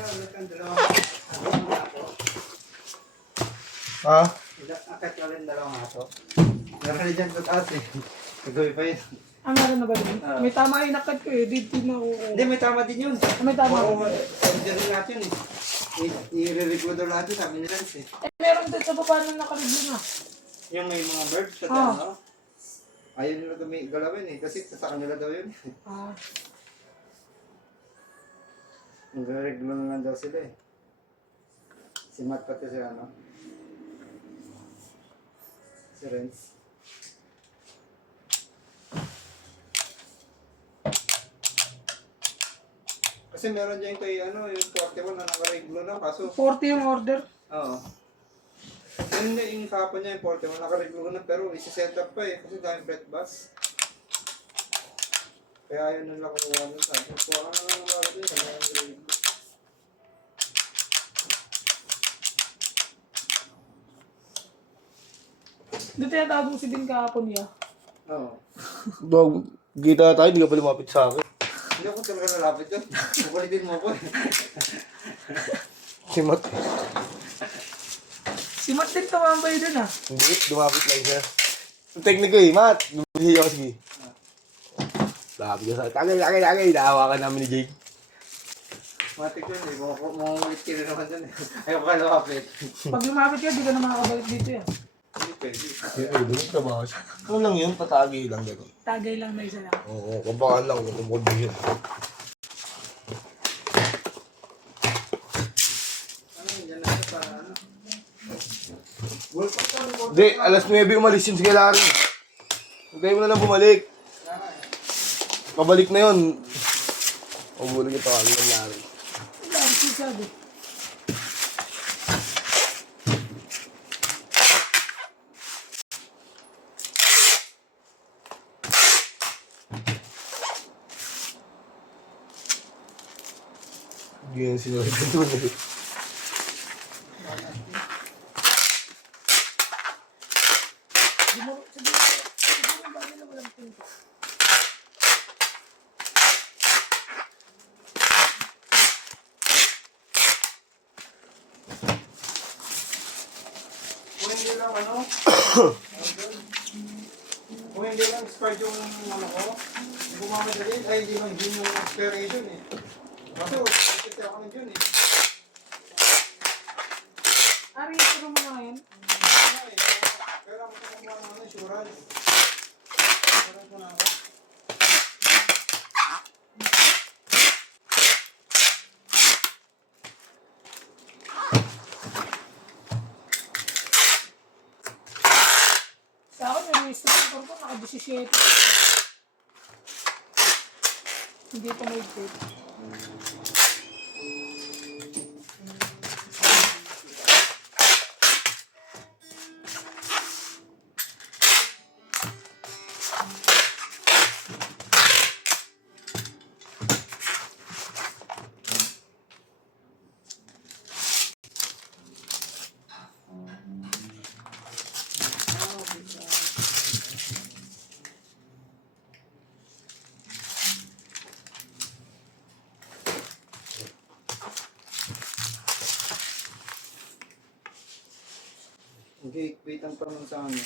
na ulit ang dalawang ato. Ha? Akit ko ulit dalawang ato. Meron na dyan sa taas eh. Nagawin pa yun. Ah, meron na ba din? May tama yung nakat ko eh. Dito na ako. Hindi, may tama din yun. May tama. Oo, order rin natin yun eh. I-re-review daw natin, sabi nila eh. Meron din sa baba na nakareview na. Yung may mga birds sa no? Ayaw nila galawin eh. Kasi sa kanila daw yun. Ah. Nag-reglo na lang daw sila eh. Si Matt pati si si Renz. Kasi meron dyan kay yung 41 na naka-reglo na kaso. 40 yung order. Oo. Yun yung kapon niya yung 41 naka-reglo na pero isi-set up pa eh kasi daming fret bus. Kaya ayaw nila kumuha nun sabi. Kuha ka na lang ng mga rin kaya yung reglo. Dito yung tabong si Din kahapon niya. Oo. Dog, kita tayo, hindi ka pa lumapit sa akin. Hindi ako talaga nalapit yun. Bukalitin mo ako eh. Si Matt. Si Matt din tumambay dun ah. Hindi, lumapit lang siya. Ang technique ko eh, Matt. Bumili ako sige. Lapit ka sa akin. Tagay. Naawa ka namin ni Jake. Matik yun eh. Mumulit ka rin naman dun eh. Ayaw ka lumapit. Pag lumapit ka, di ka na makakabalik dito yan. Hindi pwede. Eh, doon trabaho siya. Ano lang yun, patagi lang gano'n. Tagay lang na isa lang. Oo, kabahan lang, kumpod din yun. Yan na siya para Wolfpack ka mo. Hindi, alas 9 umalis yun si Larry. Hintay mo na lang bumalik. Pabalik na yun. Pabalik ito kami ng Larry. Wala, sabi. Ganyan sinunod na tunay. Kung hindi lang kung hindi lang expired yung ko, bumamadali, ay hindi lang yun yung expiration eh. Kaso, kasi ako ng yun eh. Ari, ito mo na ngayon. Ano eh, kailangan ko kumuha ng insurance. Insurance mo na ako. Sa akin, yung register ko, naka-17. Hindi pa may tape. Okay, wait ang pa naman sa ano.